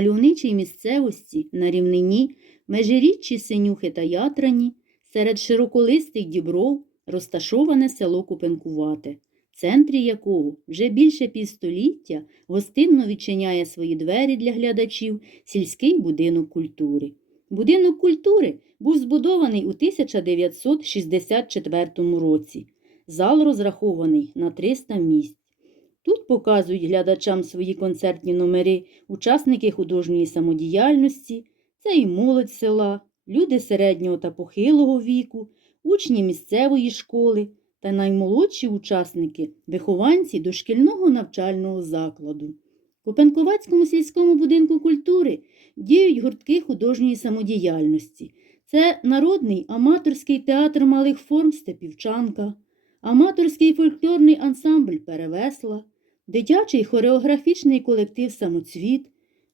мальовничій місцевості на рівнині межиріччі Синюхи та Ятрані, серед широколистих дібров розташоване село Купенкувате, в центрі якого вже більше півстоліття гостинно відчиняє свої двері для глядачів сільський будинок культури. Будинок культури був збудований у 1964 році. Зал розрахований на 300 місць. Тут показують глядачам свої концертні номери учасники художньої самодіяльності, це і молодь села, люди середнього та похилого віку, учні місцевої школи та наймолодші учасники, вихованці дошкільного навчального закладу. У Пенковацькому сільському будинку культури діють гуртки художньої самодіяльності. Це народний аматорський театр малих форм Степівчанка, аматорський фольклорний ансамбль Перевесла, дитячий хореографічний колектив Самоцвіт,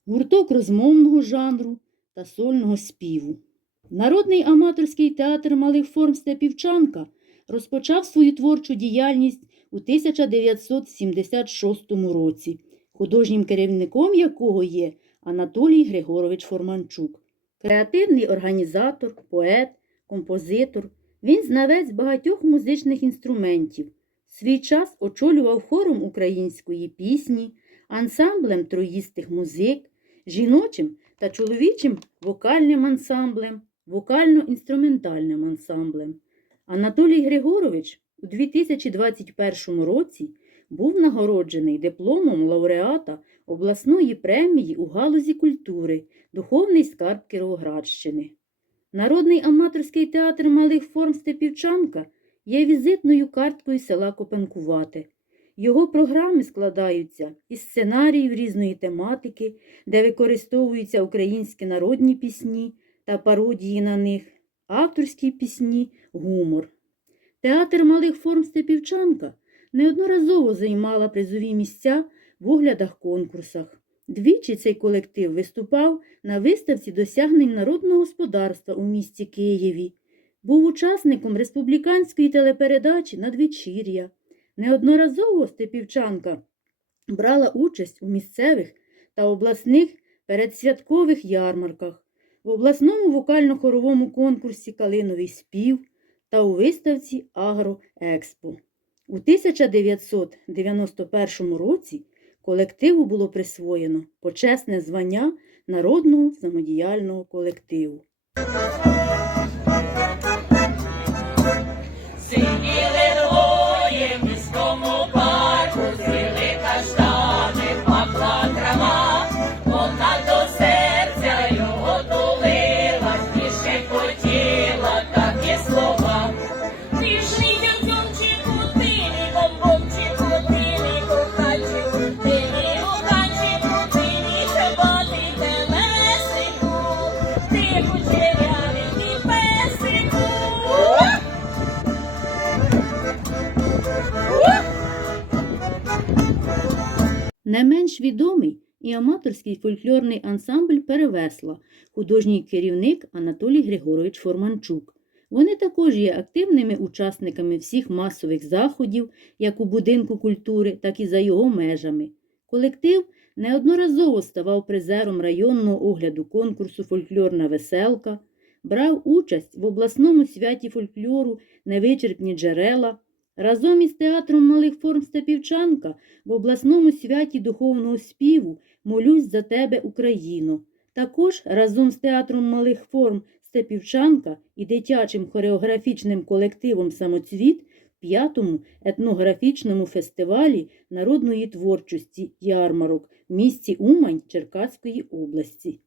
гурток розмовного жанру та сольного співу. Народний аматорський театр малих форм Степівчанка розпочав свою творчу діяльність у 1976 році, художнім керівником якого є Анатолій Григорович Форманчук. Креативний організатор, поет, композитор, він знавець багатьох музичних інструментів. Свій час очолював хором української пісні, ансамблем троїстих музик, жіночим та чоловічим вокальним ансамблем, вокально-інструментальним ансамблем. Анатолій Григорович у 2021 році був нагороджений дипломом лауреата обласної премії у галузі культури Духовний скарб Кіровоградщини. Народний аматорський театр малих форм Степівчанка є візитною карткою села Копенкувате. Його програми складаються із сценаріїв різної тематики, де використовуються українські народні пісні та пародії на них, авторські пісні, гумор. Театр малих форм Степівчанка неодноразово займала призові місця в оглядах конкурсах. Двічі цей колектив виступав на виставці досягнень народного господарства у місті Києві, був учасником республіканської телепередачі Надвечір'я. Неодноразово Степівчанка брала участь у місцевих та обласних передсвяткових ярмарках, в обласному вокально-хоровому конкурсі Калиновий спів та у виставці Агроекспо. У 1991 році колективу було присвоєно почесне звання народного самодіяльного колективу. Не менш відомий і аматорський фольклорний ансамбль Перевесла, художній керівник Анатолій Григорович Форманчук. Вони також є активними учасниками всіх масових заходів, як у будинку культури, так і за його межами. Колектив неодноразово ставав призером районного огляду конкурсу Фольклорна веселка, брав участь в обласному святі фольклору Невичерпні джерела. Разом із театром малих форм Степівчанка в обласному святі духовного співу Молюсь за тебе, Україно. Також разом з театром малих форм Степівчанка і дитячим хореографічним колективом Самоцвіт в п'ятому етнографічному фестивалі народної творчості ярмарок в місті Умань Черкаської області.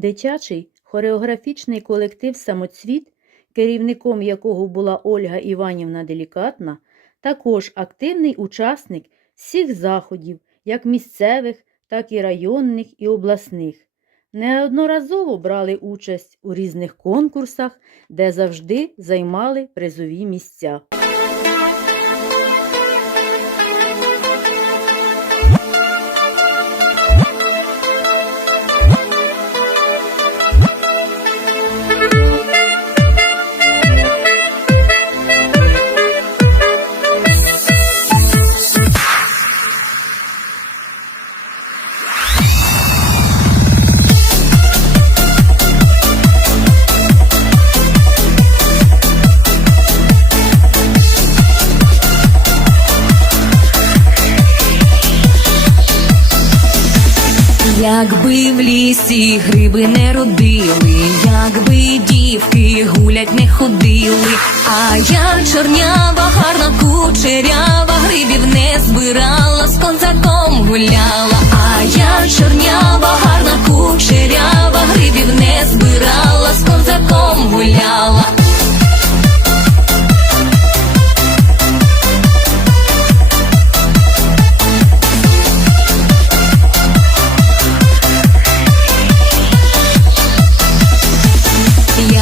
Дитячий хореографічний колектив Самоцвіт, керівником якого була Ольга Іванівна Делікатна, також активний учасник всіх заходів, як місцевих, так і районних і обласних. Неодноразово брали участь у різних конкурсах, де завжди займали призові місця. Якби в лісі гриби не родили, якби дівки гулять не ходили, а я чорнява, гарна кучерява, грибів не збирала, з козаком гуляла, а я чорнява, гарна кучерява,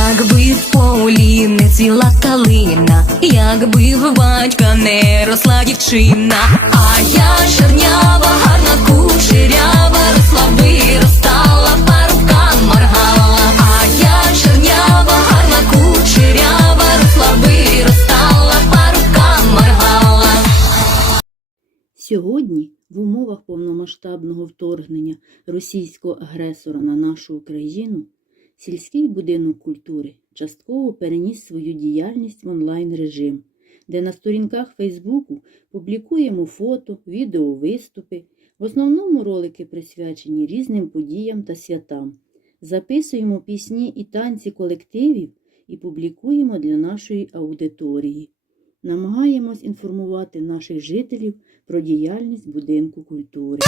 Якби в полі не цвіла калина, якби в батька не росла дівчина, а я чорнява, гарна кучерява, росла виростала, парубка моргала, а я чорнява, гарна кучерява, росла виростала, парубка моргала. Сьогодні, в умовах повномасштабного вторгнення російського агресора на нашу Україну, сільський будинок культури частково переніс свою діяльність в онлайн-режим, де на сторінках Фейсбуку публікуємо фото, відео, виступи, в основному ролики присвячені різним подіям та святам. Записуємо пісні і танці колективів і публікуємо для нашої аудиторії. Намагаємось інформувати наших жителів про діяльність будинку культури.